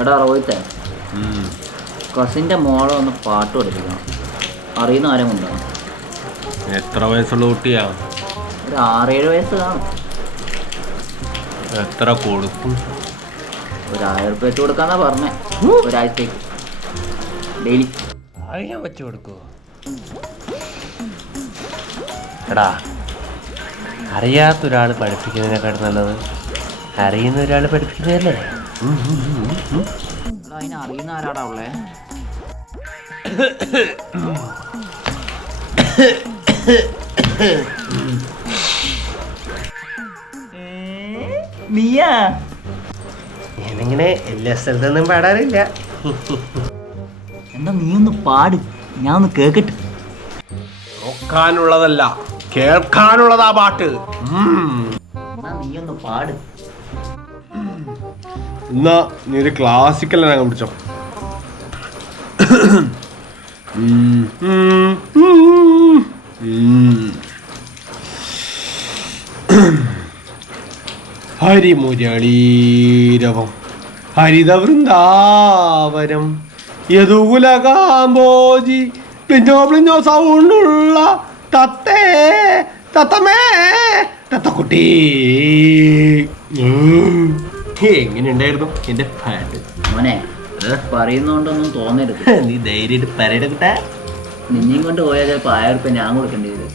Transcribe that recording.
എടാ റോഹിത്തെ, കസിൻ്റെ മോളെ ഒന്ന് പാട്ട് പഠിപ്പിക്കണം. അറിയുന്ന ആരും കൊണ്ടാണ്. എത്ര വയസ്സുള്ള കുട്ടിയാ? ഒരു 6-7 വയസ്സ് കാണും. എത്ര കൊടുക്കും? ഒരു 1000 രൂപ വെച്ച് കൊടുക്കാന്നാ പറഞ്ഞേ, ഒരാഴ്ചക്ക് ഡെയിലി. അതിനെ വെച്ച് കൊടുക്കുമോ? എടാ, അറിയാത്തൊരാൾ പഠിപ്പിക്കുന്നതിനെക്കാട്ടും നല്ലത് അറിയുന്ന ഒരാൾ പഠിപ്പിക്കുന്നതല്ലേ? അതിനെ അറിയുന്ന ആരാടാ ഉള്ളേ? നീയാ? ഞാനിങ്ങനെ എല്ലാ സ്ഥലത്തൊന്നും പാടാറില്ല. എന്താ നീ ഒന്ന് പാട്, ഞാൻ ഒന്ന് കേക്കട്ടെ. നോക്കാനുള്ളതല്ല, കേൾക്കാനുള്ളതാ പാട്ട്. എന്നാ നീ ഒന്ന് പാട്. എന്നാ നീ ഒരു ക്ലാസിക്കൽ ഞാൻ പിടിച്ചോ. ഹരിമുരളീരവം ഹരിതവൃന്ദാവനം യദുകുലകാമ്പോജി പ്ലിഞ്ഞോ പ്ലിഞ്ഞോ സൗണ്ടുള്ള തത്തേ തത്തമേ തത്തക്കുട്ടി. എങ്ങനെയുണ്ടായിരുന്നു എന്റെ പാട്ട്? മോനെ, പറയുന്നോണ്ടൊന്നും തോന്നരുത്. നീ ധൈര്യമായിട്ട് പറയടക്കട്ടെ. നിന്നെയും കൊണ്ട് പോയാൽ ചിലപ്പോൾ 1000 രൂപ ഞാൻ കൊടുക്കേണ്ടി വരും.